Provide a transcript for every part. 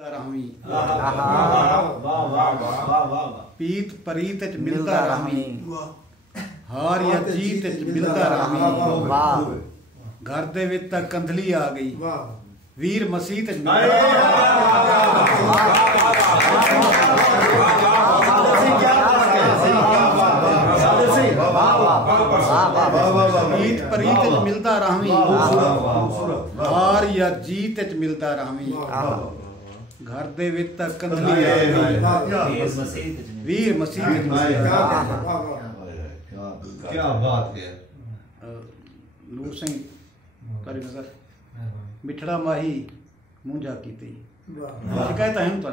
रहमी पीत परीत च मिलता रहमी हार या जीत च मिलता रहमी घर दे विच तां कंधली आ गई वीर मसीह च पीत परीत च मिलता रहमी हार या जीत च मिलता रहमी घर दे विच तां कंधली आ गई वीर मसीह क्या बात है। नूर सिंह करी नजर मिठड़ा माही मुंझा कीती शिकायत है तो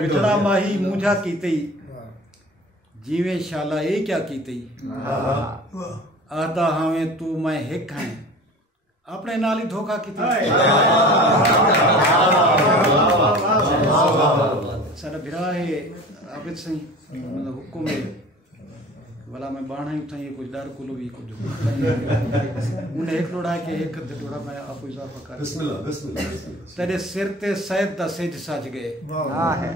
मिठड़ा माही मुंझा कीती जीवे शाला ये क्या कीती आदा हमें तू मैं हिक हैं अपने नाल ही धोखा कीता साडा भिरा है आबिद सिंह मतलब हुक्म है वाला मैं बाणा ही उठाई कुछ डर को भी कुछ उन्हें एक डोड़ा के एक डोड़ा मैं आपको इजाफा कर बिस्मिल्लाह बिस्मिल्लाह तेरे सिर ते सैयद दा सिज सज गए हां है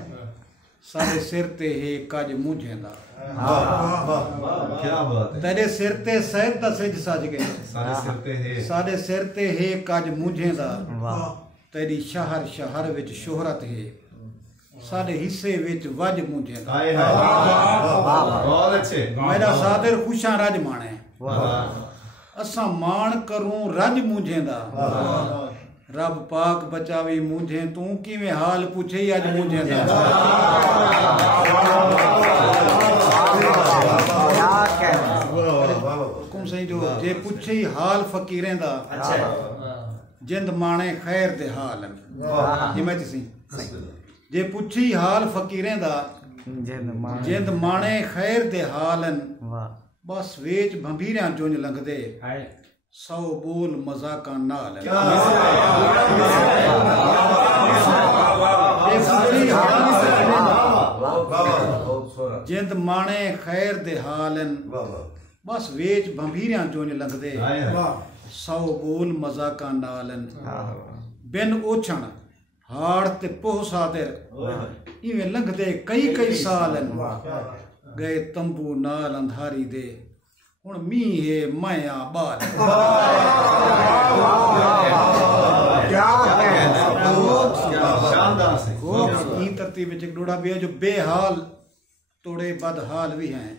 सारे सिर ते है काज मुझेंदा क्या बात है। तेरे सिर ते सैयद दा सिज सज गए सारे सिर ते है काज मुझेंदा तेरी शहर शहर विच शोहरत है साडे हिस्से विच वज मुझेंदा बहुत अच्छे मेरा सादर खुशा रज माणे असा मान करूं रज मुझेंदा रब पाक बचावी मुझे तू किवें हाल पूछे अज मुझेंदा हुकुम सही जो जे पूछे हाल फकीरें दा जिंद माणे खैर दे हाल हिम्मत सी जे पूछी हाल फकीरें दा जिंद माणे खैर दे हालन बस वेच भंभीरियां चुंझ लंघदे सौ बोल मजाका नाल जिंद माणे खैर दे हालन बस वेच भंभीरियां चुंझ लंघदे सौ बोल मजाका नालन बिन ओछण हाड़ ते पोह सादिर इवें लंघदे कई कई साल गए तंबू नाल अंधारी दे हुण मीं है माया बाल तरतीब विच एक डोड़ा भी है जो बेहाल तोड़े बदहाल भी हैं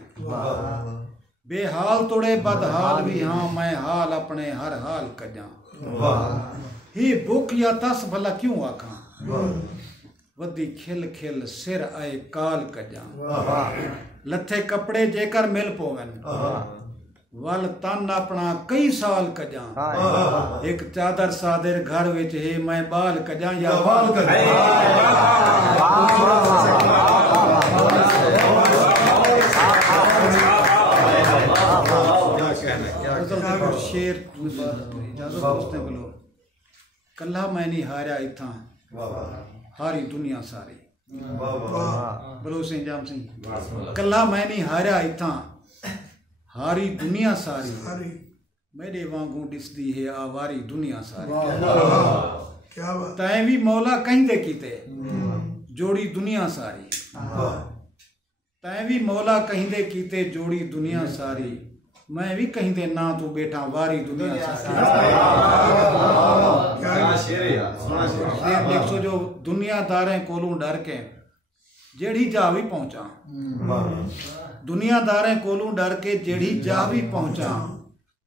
बेहाल तोड़े बदहाल भी हाँ मैं हाल अपने हर हाल कजा ही बुक या तस भला क्यों आखा वदी खिल खिल सिर आए काल कजा लथे कपड़े जेकर मिल पोवन वल तन अपना कई साल कजा एक चादर सादिर घर विच है मैं बाल कजा या बाल कजा शेर इजाजत बोलो कल्ला मैं नहीं हारिया इथा हारी दुनिया सारी बोलो सिंह जाम सिंह कल्ला मैं नहीं हारिया इथा हारी दुनिया सारी मेरे वांगू दिसदी है आवारी दुनिया सारी तैं भी मौला कहीं दे कीते जोड़ी दुनिया सारी तैं भी मौला कहीं दे कीते जोड़ी दुनिया सारी मैं भी कहीं दे ना तू बेटा वारी दुनिया देखो जो दुनियादारें कोलों डर के जेड़ी जा भी पहुंचा दुनियादारें कोलों डर के जेड़ी जा भी पहुंचा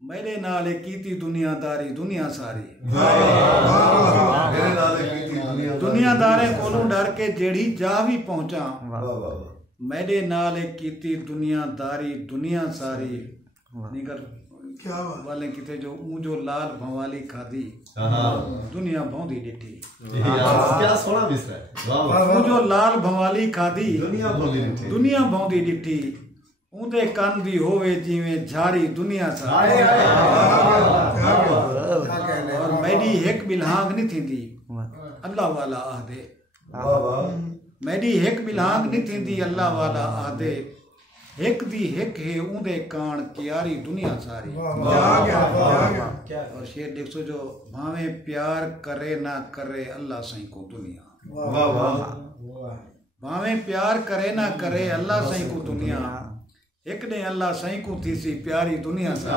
मेरे नाले कीती दुनियादारी दुनिया सारी दुनियादारें कोलों डर के जेड़ी जा भी पहुंचा मेरे नाले कीती दुनियादारी दुनिया सारी निकर क्या वाले किथे जो मुझो लाल भवाली खादी दुनिया भौंदी डिठी क्या सोना मिसरा मुझो लाल भवाली खादी दुनिया भौंदी डिठी ऊंदे कान दी होवे जिवें झाड़ी दुनिया सारी और मेरी एक बिलहांग नहीं थींदी अल्लाह वाला आदे मेरी एक बिलहांग नहीं थींदी अल्लाह वाला आदे एक दी एक है ऊंदे कान क्यारी दुनिया सारी। और शेर देखो जो भावे प्यार करे ना करे अल्लाह सही को दुनिया। भावे प्यार करे ना करे अल्लाह सही को दुनिया। एक ने अल्लाह सही को थी सी प्यारी दुनिया सारी।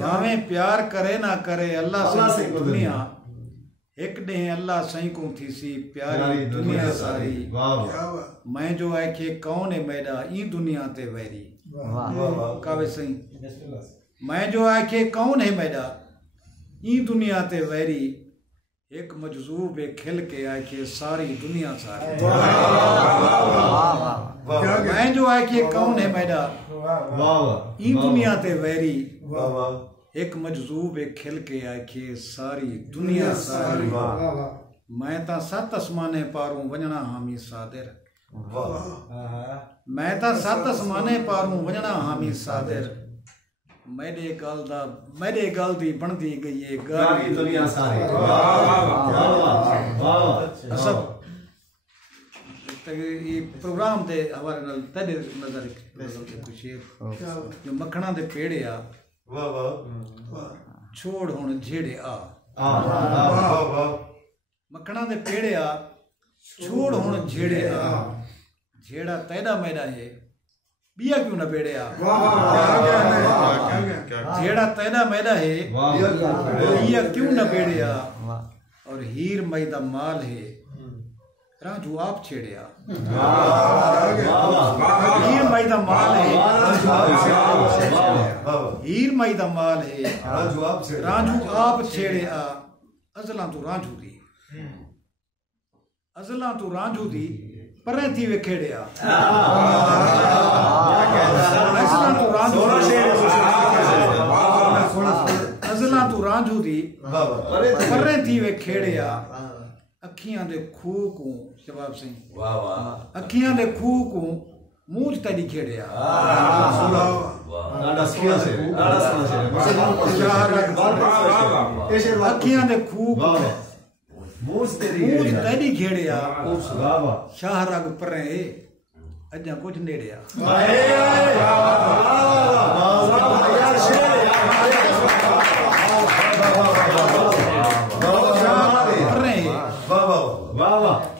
भावे प्यार करे ना करे अल्लाह सही को दुनिया। एक ने अल्लाह सही को थी सी प्यारी दुनिया सारी। मैं जो आखे कौन है मैडा ई दुनिया ते वैरी। कावे सही मैं जो आखे कौन है मैडा ई दुनिया ते वैरी। एक मजजूब है खिल के आखे सारी दुनिया सारी। मैं जो आखे कौन है मैडा ई दुनिया ते वैरी। एक मजजूब है खिल के आखे सारी दुनिया सारी। मैं ता सत आसमाने पारूं वंजना हामी सादिर। मैं ता सत आसमाने पारूं वंजना हामी सादिर। मेरे गल दी बनदी गई है गारी दुनिया सारी। ये प्रोग्राम दे हवाले नाल तेरे नजर कुछ जो मखणा दे पेड़े आ छोड़ हुण झेड़े आ। मखणा दे पेड़े आ छोड़ हुण झेड़े आ। झेड़ा तैदा मैदा है बिया क्यों न पेड़े आ। झेड़ा तैदा मैदा है बिया क्यों न पेड़े आ। और हीर मैदा माल है राजू आप छेड़े आ। हीर मैदा माल है हीर मैदा माल है राजू आप छेड़े आ। अजला तू राजू दी अजला तू राजू दी परे थी वेखेड़े आ। अजला तू राजू अजला तू राजू दी परे थी वेखेड़े आ। अखियां दे खूह को शबाब सिंह अखियां दे खूह को मूंछ तेरी खेड़िया। अखियां दे खूह को मूंछ तेरी खेड़िया। शाह रग परे अजा कुछ नेड़िया।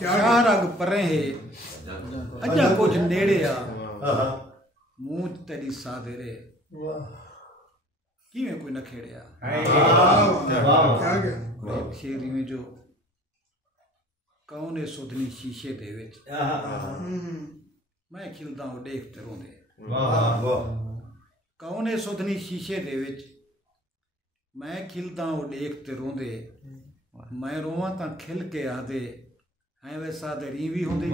शाह रग परे है अजा कुछ नेड़े आ। मूंछ तेरी सादरे किवें कोई न खेड़िया। शेरी में जो कौन है सुधनी शीशे दे विच मैं खिलदा हूं देखते रोंदे। कौन है सुधनी शीशे दे विच मैं खिलदा हूं देखते रोंदे। मैं रोवां तां खिल के आदे हैं वे सादे रीवी होंदे।